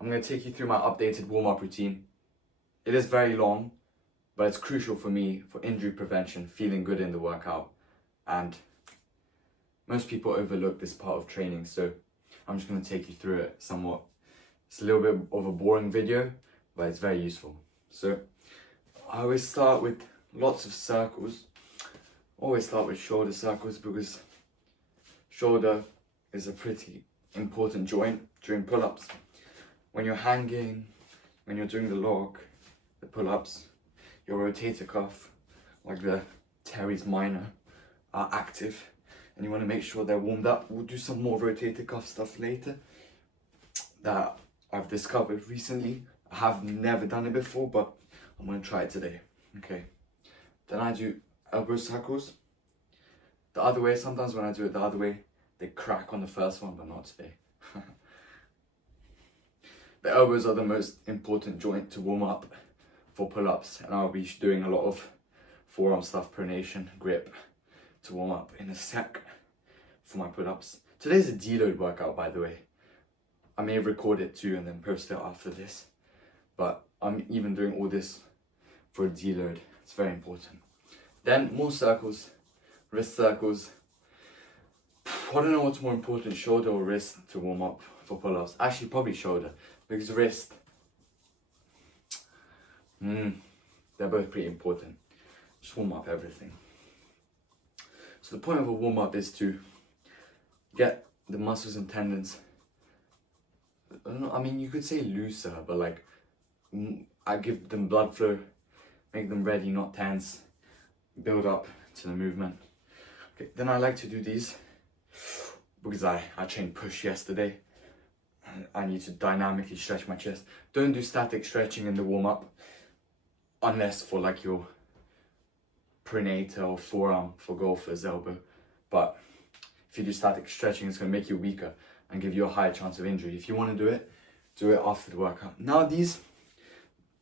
I'm going to take you through my updated warm-up routine. It is very long, but it's crucial for me for injury prevention, feeling good in the workout, and most people overlook this part of training, so I'm just going to take you through it somewhat. It's a little bit of a boring video, but it's very useful. So I always start with lots of circles. Always start with shoulder circles because shoulder is a pretty important joint during pull-ups. When you're hanging, when you're doing the log, the pull-ups, your rotator cuff, like the teres minor, are active, and you want to make sure they're warmed up. We'll do some more rotator cuff stuff later that I've discovered recently. I have never done it before, but I'm going to try it today. Okay. Then I do elbow circles. The other way, sometimes when I do it the other way, they crack on the first one, but not today. The elbows are the most important joint to warm up for pull-ups, and I'll be doing a lot of forearm stuff, pronation, grip, to warm up in a sec for my pull-ups. Today's a deload workout, by the way. I may record it too and then post it after this, but I'm even doing all this for a deload. It's very important. Then more circles, wrist circles. I don't know what's more important, shoulder or wrist to warm up for pull-ups. Actually, probably shoulder, because wrist, they're both pretty important. Just warm up everything. So the point of a warm-up is to get the muscles and tendons, I mean, you could say looser, but like, I give them blood flow, make them ready, not tense, build up to the movement. Okay, then I like to do these because I trained push yesterday. I need to dynamically stretch my chest. Don't do static stretching in the warm-up unless for like your pronator or forearm for golfer's elbow. But if you do static stretching, it's going to make you weaker and give you a higher chance of injury. If you want to do it after the workout. Now these,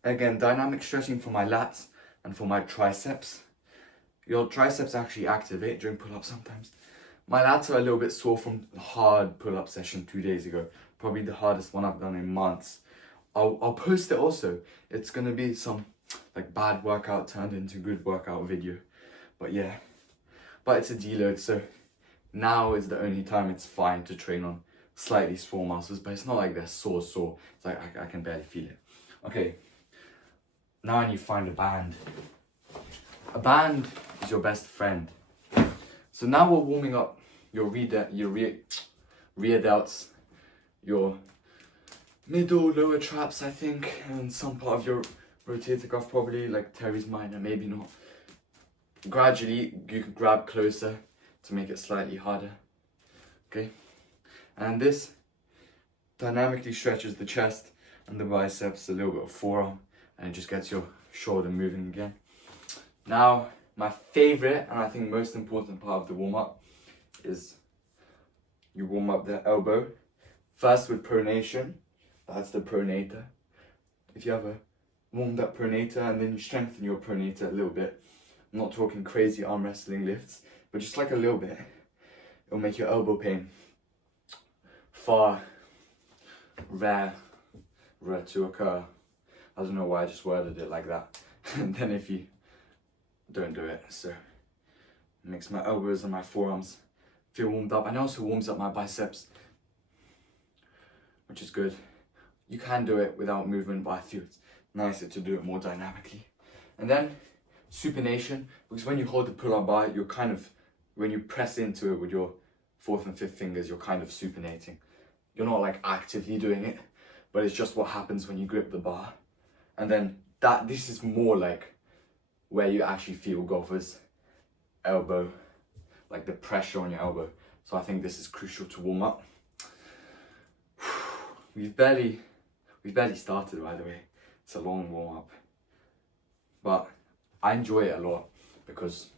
again, dynamic stretching for my lats and for my triceps. Your triceps actually activate during pull-ups sometimes. My lats are a little bit sore from the hard pull-up session 2 days ago. Probably the hardest one I've done in months. I'll post it also. It's gonna be some like bad workout turned into good workout video. But yeah, but it's a deload, so now is the only time it's fine to train on slightly sore muscles, but it's not like they're sore. It's like I can barely feel it. Okay, now I need to find a band. A band is your best friend. So now we're warming up your rear delts, your middle, lower traps, I think, and some part of your rotator cuff, probably like teres minor, maybe not. Gradually, you can grab closer to make it slightly harder. Okay, and this dynamically stretches the chest and the biceps, a little bit of forearm, and it just gets your shoulder moving again. Now, my favorite and I think most important part of the warm-up is you warm up the elbow. First with pronation, that's the pronator. If you have a warmed up pronator and then you strengthen your pronator a little bit, I'm not talking crazy arm wrestling lifts, but just like a little bit, it'll make your elbow pain far rarer to occur. I don't know why I just worded it like that. And then if you don't do it, so it makes my elbows and my forearms feel warmed up, and it also warms up my biceps, which is good. You can do it without movement, but I feel it's nicer to do it more dynamically. And then supination, because when you hold the pull-up bar, you're kind of, when you press into it with your fourth and fifth fingers, you're kind of supinating. You're not like actively doing it, but it's just what happens when you grip the bar. And then this is more like where you actually feel golfer's elbow, like the pressure on your elbow. So I think this is crucial to warm up. We've barely started, by the way. It's a long warm up, but I enjoy it a lot because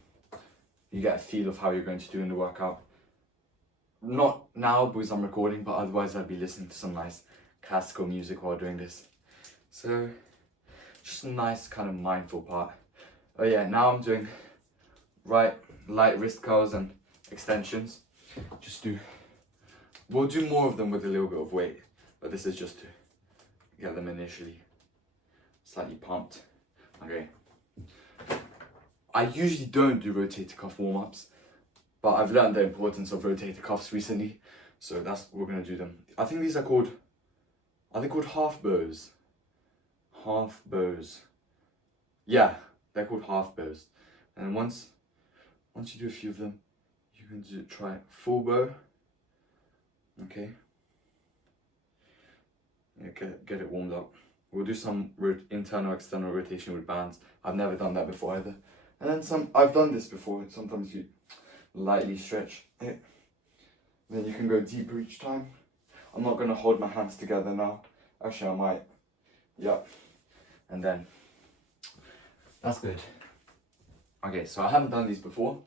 you get a feel of how you're going to do in the workout. Not now because I'm recording, but otherwise I'd be listening to some nice classical music while doing this. So just a nice kind of mindful part. Oh yeah, now I'm doing light wrist curls and extensions. We'll do more of them with a little bit of weight, but this is just to get them initially slightly pumped. Okay. I usually don't do rotator cuff warm-ups, but I've learned the importance of rotator cuffs recently, so we're gonna do them. I think these are called half bows. Half bows. Yeah, they're called half bows. And once you do a few of them, you can try full bow. Okay. Yeah, get it warmed up. We'll do some internal, external rotation with bands. I've never done that before either. And then I've done this before. Sometimes you lightly stretch it. Then you can go deeper each time. I'm not gonna hold my hands together now. Actually, I might. Yep. And then, that's good. Okay, so I haven't done these before.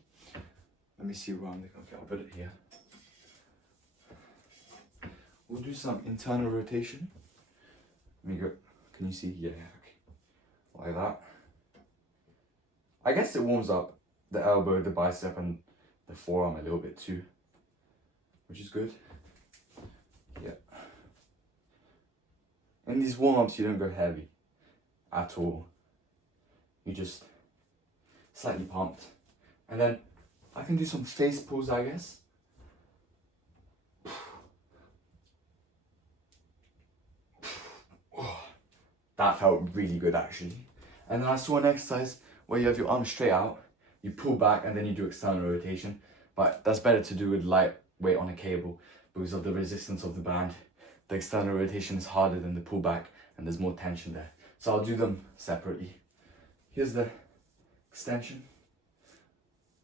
Let me see where okay, I'll put it here. We'll do some internal rotation. Let me go. Can you see? Yeah, okay. Like that. I guess it warms up the elbow, the bicep, and the forearm a little bit too, which is good. Yeah. In these warm-ups, you don't go heavy at all. You just slightly pumped. And then I can do some face pulls, I guess. That felt really good actually. And then I saw an exercise where you have your arms straight out, you pull back and then you do external rotation. But that's better to do with light weight on a cable because of the resistance of the band. The external rotation is harder than the pull back and there's more tension there. So I'll do them separately. Here's the extension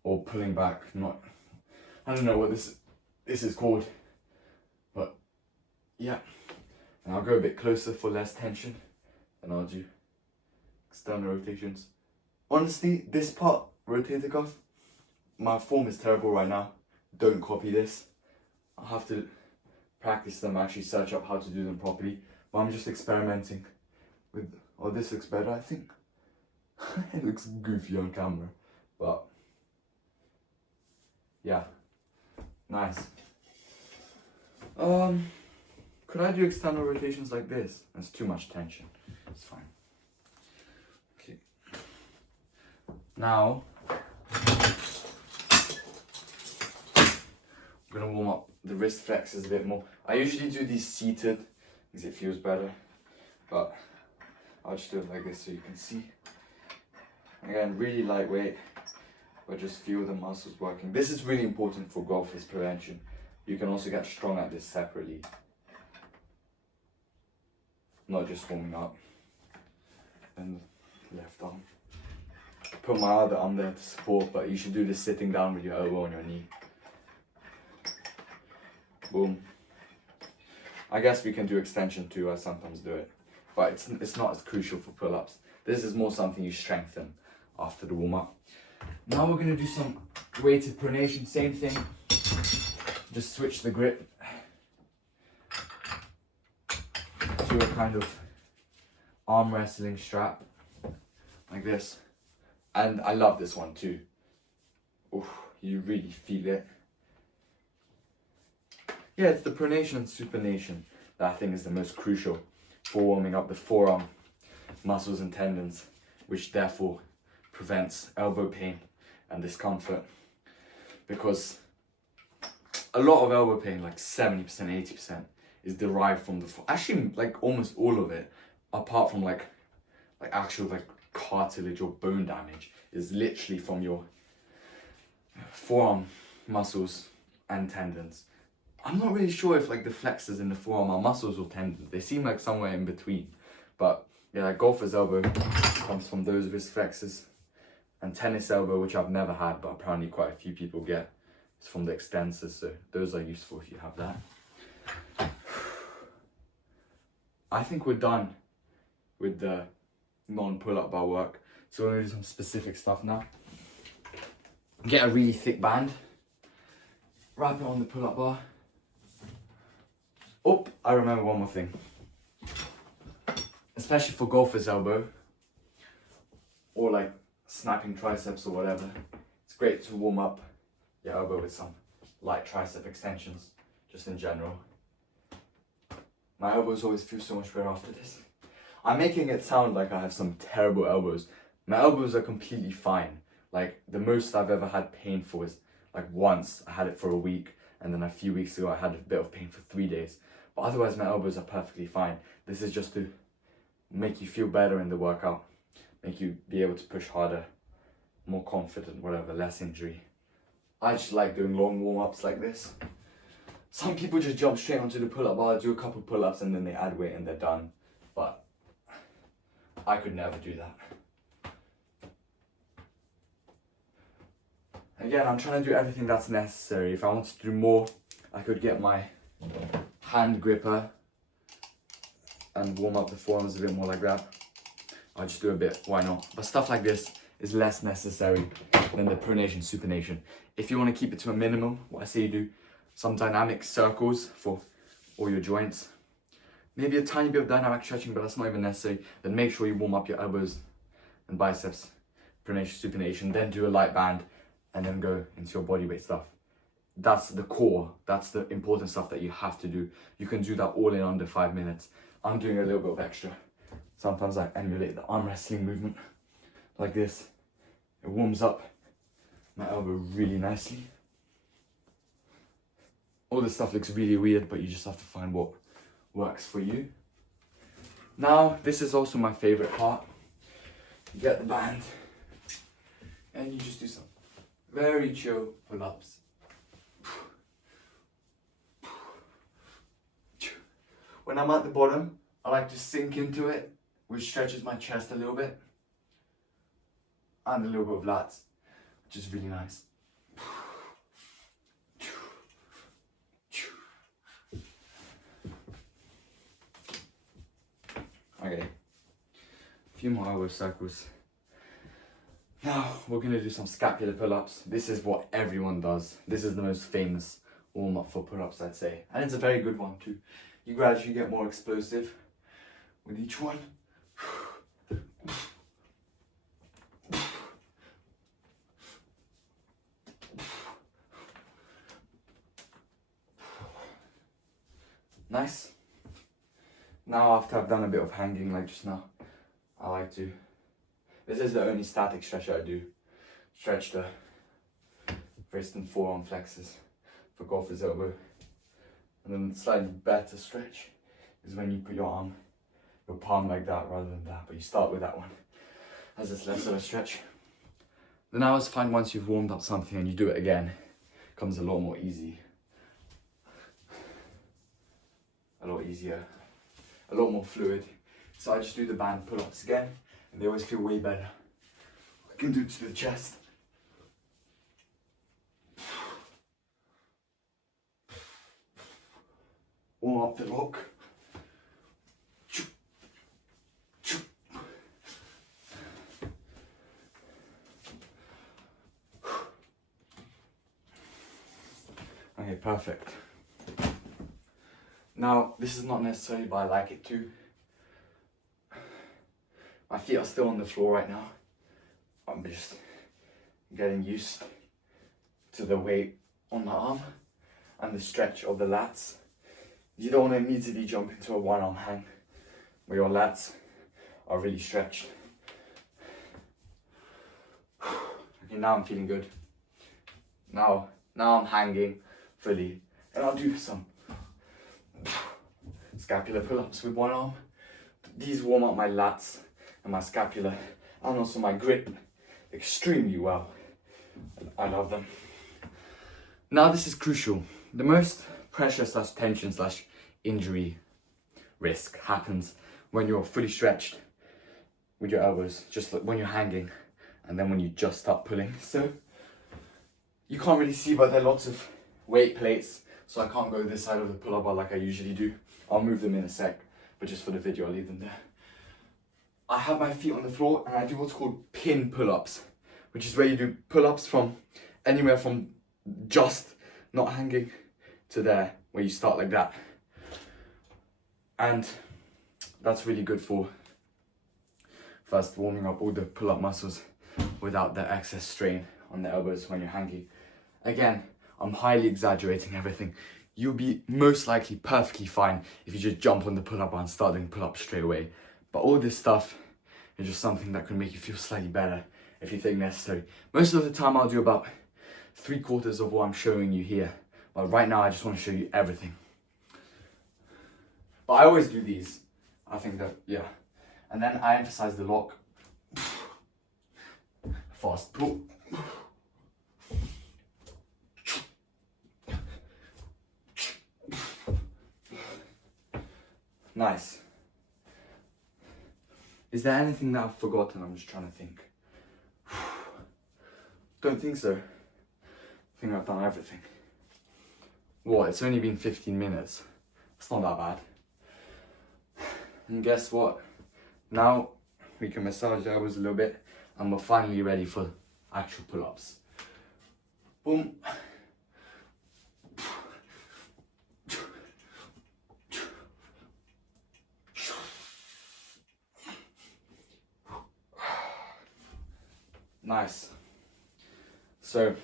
or pulling back. I don't know what this is called, but yeah. And I'll go a bit closer for less tension. And I'll do external rotations. Honestly, this part, rotator cuff, my form is terrible right now. Don't copy this. I'll have to practice them, actually search up how to do them properly. But I'm just experimenting with, oh, this looks better, I think. It looks goofy on camera, but yeah, nice. Could I do external rotations like this? That's too much tension. It's fine. Okay. Now, I'm gonna warm up the wrist flexors a bit more. I usually do these seated because it feels better, but I'll just do it like this so you can see. Again, really lightweight, but just feel the muscles working. This is really important for golfers' prevention. You can also get strong at this separately, not just warming up. And left arm. Put my other arm there to support, but you should do this sitting down with your elbow on your knee. Boom. I guess we can do extension too, I sometimes do it, but it's not as crucial for pull-ups. This is more something you strengthen after the warm-up. Now we're going to do some weighted pronation, same thing. Just switch the grip to a kind of arm wrestling strap, like this. And I love this one too. Oof, you really feel it. Yeah, it's the pronation and supination that I think is the most crucial for warming up the forearm muscles and tendons, which therefore prevents elbow pain and discomfort. Because a lot of elbow pain, like 70%, 80%, is derived from the actually like almost all of it, apart from like actual like cartilage or bone damage, is literally from your forearm muscles and tendons. I'm not really sure if like the flexors in the forearm are muscles or tendons. They seem like somewhere in between. But yeah, like golfer's elbow comes from those wrist flexors. And tennis elbow, which I've never had, but apparently quite a few people get, is from the extensors. So those are useful if you have that. I think we're done with the non-pull-up bar work. So we're gonna do some specific stuff now. Get a really thick band. Wrap it on the pull-up bar. Oh, I remember one more thing. Especially for golfer's elbow, or like snapping triceps or whatever, it's great to warm up your elbow with some light tricep extensions, just in general. My elbows always feel so much better after this. I'm making it sound like I have some terrible elbows. My elbows are completely fine. Like the most I've ever had pain for is like once I had it for a week, and then a few weeks ago I had a bit of pain for 3 days. But otherwise my elbows are perfectly fine. This is just to make you feel better in the workout, make you be able to push harder, more confident, whatever, less injury. I just like doing long warm-ups like this. Some people just jump straight onto the pull-up bar, do a couple pull-ups and then they add weight and they're done. But I could never do that. Again, I'm trying to do everything that's necessary. If I wanted to do more, I could get my hand gripper and warm up the forearms a bit more like that. I'll just do a bit, why not? But stuff like this is less necessary than the pronation, supination. If you want to keep it to a minimum, what I say you do some dynamic circles for all your joints. Maybe a tiny bit of dynamic stretching, but that's not even necessary. Then make sure you warm up your elbows and biceps, pronation, supination, then do a light band, and then go into your bodyweight stuff. That's the core, that's the important stuff that you have to do. You can do that all in under 5 minutes. I'm doing a little bit of extra. Sometimes I emulate the arm wrestling movement, like this. It warms up my elbow really nicely. All this stuff looks really weird, but you just have to find what works for you. Now, this is also my favorite part. You get the band, and you just do some very chill pull-ups. When I'm at the bottom, I like to sink into it, which stretches my chest a little bit, and a little bit of lats, which is really nice. Okay, a few more elbow circles. Now we're gonna do some scapular pull-ups. This is what everyone does. This is the most famous warm-up for pull-ups, I'd say. And it's a very good one too. You gradually get more explosive with each one. Nice. Now after I've done a bit of hanging like just now, I like to, this is the only static stretch I do. Stretch the wrist and forearm flexors for golfer's elbow. And then the slightly better stretch is when you put your palm like that rather than that, but you start with that one as it's less of a stretch. Then I always find once you've warmed up something and you do it again, it comes a lot more easy. A lot easier, a lot more fluid. So I just do the band pull-ups again, and they always feel way better. I can do it to the chest. Warm up the lock. Okay, perfect. Now, this is not necessarily, but I like it too. My feet are still on the floor right now. I'm just getting used to the weight on my arm and the stretch of the lats. You don't want to immediately jump into a one-arm hang where your lats are really stretched. Okay, now I'm feeling good. Now I'm hanging fully, and I'll do some scapular pull-ups with one arm. These warm up my lats and my scapula and also my grip extremely well. I love them. Now this is crucial. The most pressure / tension / injury risk happens when you're fully stretched with your elbows, just like when you're hanging, and then when you just start pulling. So you can't really see, but there are lots of weight plates, so I can't go this side of the pull-up bar like I usually do. I'll move them in a sec, but just for the video I'll leave them there. I have my feet on the floor and I do what's called pin pull-ups, which is where you do pull-ups from anywhere from just not hanging to there, where you start like that. And that's really good for first warming up all the pull-up muscles without the excess strain on the elbows when you're hanging. Again, I'm highly exaggerating everything. you'll be most likely perfectly fine if you just jump on the pull-up bar and start doing pull-ups straight away. But all this stuff is just something that can make you feel slightly better if you think necessary. Most of the time I'll do about 3/4 of what I'm showing you here. But right now I just want to show you everything. But I always do these. I think that, yeah. And then I emphasize the lock. Fast pull. Nice. Is there anything that I've forgotten? I'm just trying to think. Don't think so. I think I've done everything. What? It's only been 15 minutes. It's not that bad. And guess what? Now we can massage the elbows a little bit and we're finally ready for actual pull-ups. Boom. Nice. So,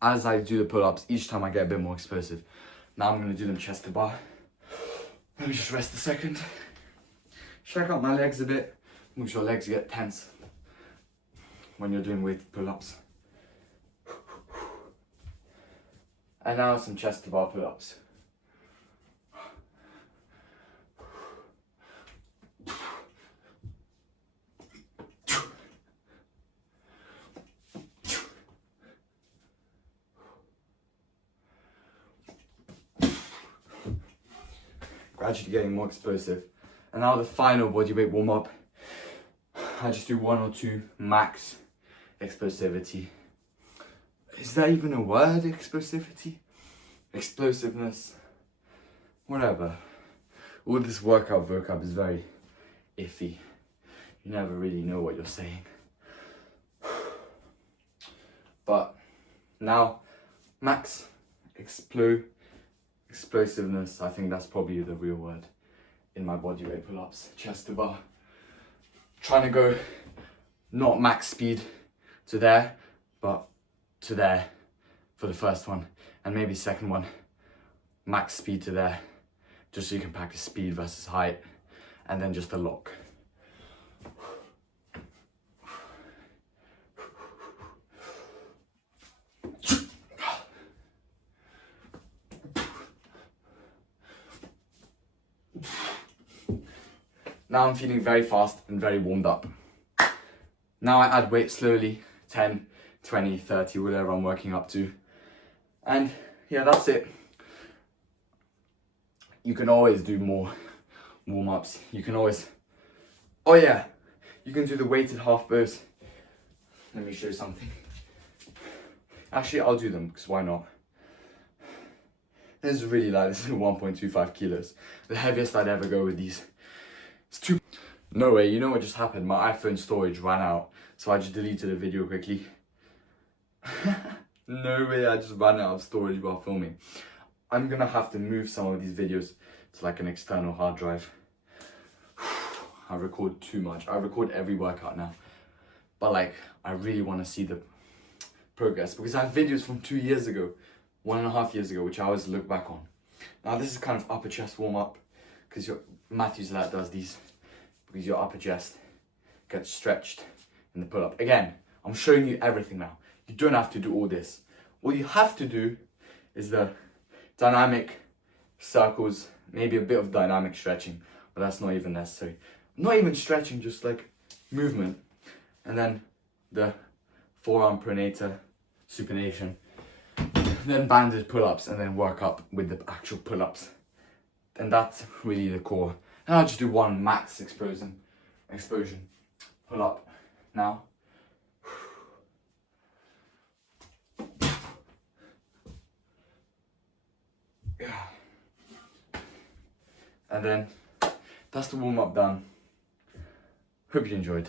as I do the pull-ups, each time I get a bit more explosive. Now I'm going to do them chest to bar. Let me just rest a second. Check out my legs a bit. Make sure your legs get tense when you're doing weighted pull-ups. And now some chest to bar pull-ups. Gradually getting more explosive. And now the final bodyweight warm-up. I just do 1 or 2 max explosivity. Is that even a word, explosivity? Explosiveness? Whatever. All this workout vocab is very iffy. You never really know what you're saying. But now, max explosiveness, I think that's probably the real word in my bodyweight pull-ups. Chest to bar. Trying to go not max speed to there, but to there for the first one. And maybe second one, max speed to there. Just so you can practice speed versus height. And then just a lock. Now I'm feeling very fast and very warmed up. Now I add weight slowly, 10, 20, 30, whatever I'm working up to. And yeah, that's it. You can always do more warm-ups. You can always, oh yeah, you can do the weighted half bows. Let me show you something. Actually, I'll do them, because why not? This is really light, this is 1.25 kilos. The heaviest I'd ever go with these. It's too... No way, you know what just happened? My iPhone storage ran out, so I just deleted the video quickly. No way, I just ran out of storage while filming. I'm gonna have to move some of these videos to like an external hard drive. I record too much. I record every workout now. But like, I really want to see the progress because I have videos from 2 years ago, 1.5 years ago, which I always look back on. Now this is kind of upper chest warm up because your Matthews lad does these because your upper chest gets stretched in the pull up. Again, I'm showing you everything now. You don't have to do all this. What you have to do is the dynamic circles, maybe a bit of dynamic stretching, but that's not even necessary. Not even stretching, just like movement. And then the forearm pronator, supination. Then banded pull-ups and then work up with the actual pull-ups. And that's really the core. And I'll just do one max explosion pull up now. And then that's the warm-up done. Hope you enjoyed.